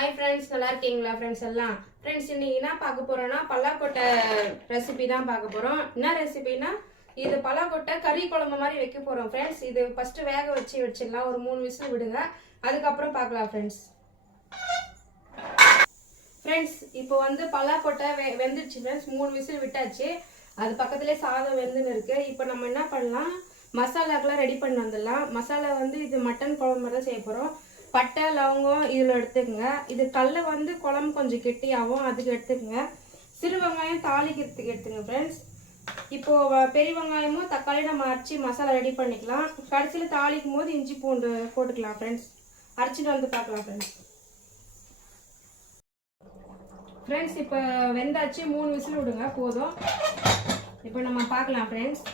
Hi friends, நல்லா இருக்கீங்களா friends எல்லாம்? ஃப்ரெண்ட்ஸ், இன்னைக்கு என்ன பார்க்க போறோம்னா பல்லாக்கொட்டை ரெசிபி தான் பார்க்க போறோம். என்ன ரெசிபினா இது பல்லாக்கொட்டை கறி குழம்பு மாதிரி வைக்க போறோம் ஃப்ரெண்ட்ஸ். இது ஃபர்ஸ்ட் வேக வச்சிடலாம், ஒரு 3 விசில் விடுங்க, அதுக்கப்புறம் பார்க்கலாம் ஃப்ரெண்ட்ஸ். ஃப்ரெண்ட்ஸ், இப்போ வந்து பல்லாக்கொட்டை வெந்துடுச்சு ஃப்ரெண்ட்ஸ். 3 விசில் விட்டாச்சு. அது பக்கத்துலேயே சாதம் வெந்துன்னு இருக்கு. இப்போ நம்ம என்ன பண்ணலாம், மசாலாக்கெல்லாம் ரெடி பண்ணி வந்துடலாம். மசாலா வந்து இது மட்டன் குழம்பு தான் செய்ய போகிறோம். பட்டை லவங்கம் இதில் எடுத்துக்கங்க. இது கடல வந்து குழம்பு கொஞ்சம் கெட்டியாகும், அதுக்கு எடுத்துக்கங்க. சிறு வெங்காயம் தாளிக்கிறதுக்கு எடுத்துங்க ஃப்ரெண்ட்ஸ். இப்போது பெரிய வெங்காயமும் தக்காளி நம்ம அரைச்சி மசாலா ரெடி பண்ணிக்கலாம். கடைசியில் தாளிக்கும் போது இஞ்சி பூண்டு போட்டுக்கலாம் ஃப்ரெண்ட்ஸ். அரைச்சிட்டு வந்து பார்க்கலாம் ஃப்ரெண்ட்ஸ். ஃப்ரெண்ட்ஸ், இப்போ வெந்தாச்சு, 3 விசில் விடுங்க போதும். இப்போ நம்ம பார்க்கலாம் ஃப்ரெண்ட்ஸ்.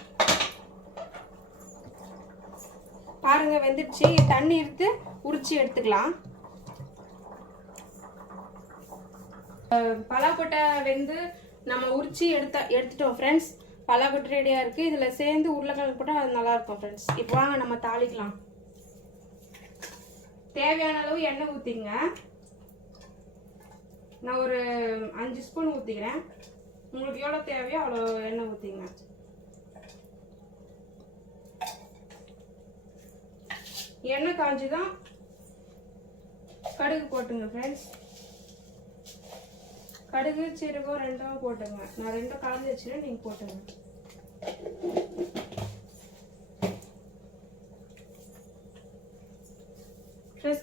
பாருங்க வெந்துடுச்சு. தண்ணி எடுத்து உரிச்சு எடுத்துக்கலாம். பலாக்கொட்டை வெந்து நம்ம உரிச்சு எடுத்துட்டோம் ஃப்ரெண்ட்ஸ். பலாக்கொட்டை ரெடியா இருக்கு. இதுல சேர்ந்து உருளைக்கிழங்கு போட்டால் அது நல்லா இருக்கும் ஃப்ரெண்ட்ஸ். இப்போ வாங்க நம்ம தாளிக்கலாம். தேவையான அளவு எண்ணெய் ஊத்திங்க. நான் ஒரு 5 ஸ்பூன் ஊத்திக்கிறேன். உங்களுக்கு எவ்வளவு தேவையோ அவ்வளோ எண்ணெய் ஊத்திங்க. எண்ணெய் காஞ்சுதான் கடுகு போட்டுங்க ஃப்ரெண்ட்ஸ். கடுகு சீரகம் ரெண்டும் போட்டுங்க. நான் ரெண்டும் கலந்து வச்சுன்னா நீங்க போட்டுங்க.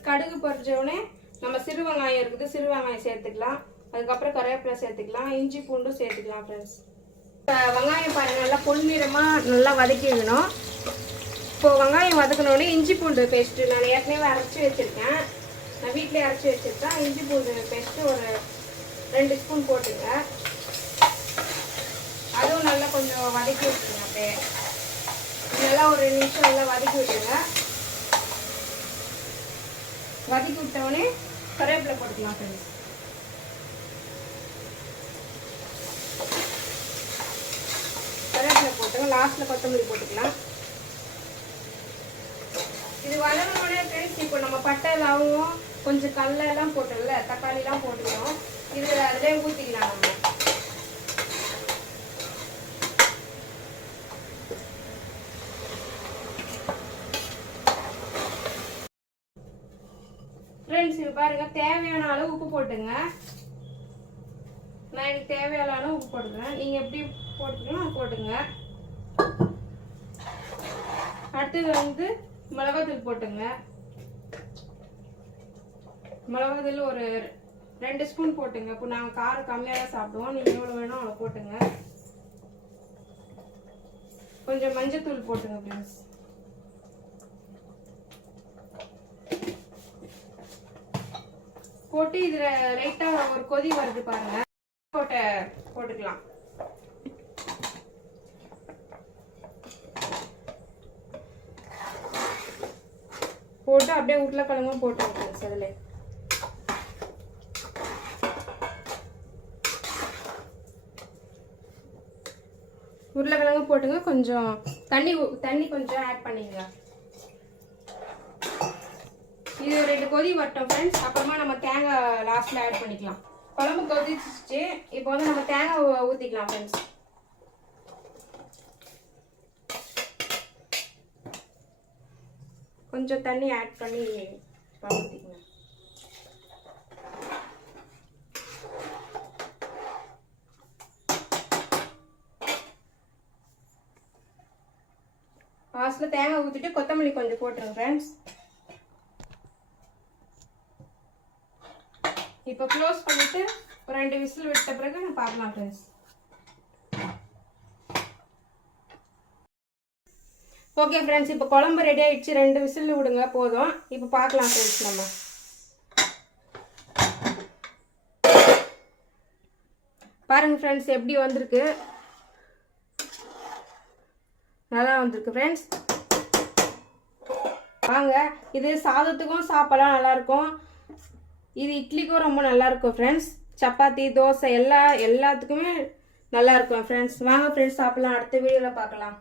கடுகு பொரிச்சோடனே நம்ம சிறு வெங்காயம் இருக்குது, சிறு வெங்காயம் சேர்த்துக்கலாம். அதுக்கப்புறம் கருவேப்பிலை சேர்த்துக்கலாம், இஞ்சி பூண்டும் சேர்த்துக்கலாம் ஃப்ரெண்ட்ஸ். வெங்காயம் பாருங்க நல்லா பொன்னிறமா நல்லா வதக்கிடணும். இப்போ வெங்காயம் வதக்கணுன்னே இஞ்சி பூண்டு பேஸ்ட்டு நான் ஏற்கனவே அரைச்சி வச்சுருக்கேன். நான் வீட்டிலே அரைச்சி வச்சுருக்கேன். இஞ்சி பூண்டு பேஸ்ட்டு ஒரு 2 ஸ்பூன் போட்டுங்க. அதுவும் நல்லா கொஞ்சம் வதக்கி விட்டுருங்க. அப்படியே நல்லா ஒரு 2 நிமிஷம் நல்லா வதக்கி விட்டுருங்க. வதக்கி விட்டவுடனே கருவேப்பிலை போட்டுக்கலாம் ஃப்ரெண்ட்ஸ். கருவேப்பிலை போட்டுங்க. லாஸ்ட்டில் கொத்தமல்லி போட்டுக்கலாம். இது வளர்ந்தோடனே ஃப்ரெண்ட்ஸ், இப்போ நம்ம பட்டை லவங்கம் கொஞ்சம் கடலை எல்லாம் போட்டோம்ல, தக்காளி எல்லாம் போட்டுக்கணும். இது அதிலே ஊற்றிக்கலாம் நம்ம. ஃப்ரெண்ட்ஸ், இது பாருங்க தேவையான அளவு உப்பு போட்டுங்க. நான் எனக்கு தேவையான அளவு உப்பு போட்டுக்கிறேன். நீங்க எப்படி போட்டுக்கணும் அது போட்டுங்க. அடுத்தது வந்து மிளகாத்தூள் போட்டுங்க. மிளகாத்தூள் ஒரு 2 ஸ்பூன் போட்டுங்க. இப்போ நாங்கள் காரம் கம்மியாக தான் சாப்பிடுவோம். நீங்கள் எவ்வளோ வேணும் அவ்வளோ போட்டுங்க. கொஞ்சம் மஞ்சத்தூள் போட்டுங்க ஃப்ரெண்ட்ஸ். போட்டு இதில் லைட்டாக ஒரு கொதி வருது பாருங்க, போட்டுக்கலாம். போட்டு அப்படியே உருளைக்கிழங்கும் போட்டுருங்க ஃப்ரெண்ட்ஸ். அதில் உருளைக்கிழங்கு போட்டுங்க. கொஞ்சம் தண்ணி கொஞ்சம் ஆட் பண்ணிங்க. இது 2 கொதி வரட்டும் ஃப்ரெண்ட்ஸ். அப்புறமா நம்ம தேங்காய் லாஸ்ட்ல ஆட் பண்ணிக்கலாம். குழம்பு கொதிச்சிச்சு. இப்போ வந்து நம்ம தேங்காய் ஊற்றிக்கலாம் ஃப்ரெண்ட்ஸ். கொஞ்சம் தண்ணி ஆட் பண்ணி ஊற்றிக்கங்க. லாஸ்ட்ல தேங்காய் ஊற்றிட்டு கொத்தமல்லி கொஞ்சம் போட்டுருங்க ஃப்ரெண்ட்ஸ். இப்போ க்ளோஸ் பண்ணிட்டு ஒரு 2 விசில் விட்ட பிறகு நான் பார்க்கலாம் ஃப்ரெண்ட்ஸ். ஓகே ஃப்ரெண்ட்ஸ், இப்போ குழம்பு ரெடி ஆயிடுச்சு. 2 விசில் விடுங்க போதும். இப்போ பார்க்கலாம் ஃப்ரெண்ட்ஸ். நம்ம பாருங்க ஃப்ரெண்ட்ஸ் எப்படி வந்திருக்கு. நல்லா வந்திருக்கு ஃப்ரெண்ட்ஸ். வாங்க, இது சாதத்துக்கும் சாப்பிடலாம், நல்லா இருக்கும். இது இட்லிக்கும் ரொம்ப நல்லா இருக்கும் ஃப்ரெண்ட்ஸ். சப்பாத்தி தோசை எல்லாத்துக்குமே நல்லா இருக்கும் ஃப்ரெண்ட்ஸ். வாங்க ஃப்ரெண்ட்ஸ் சாப்பிடலாம். அடுத்த வீடியோவில் பார்க்கலாம்.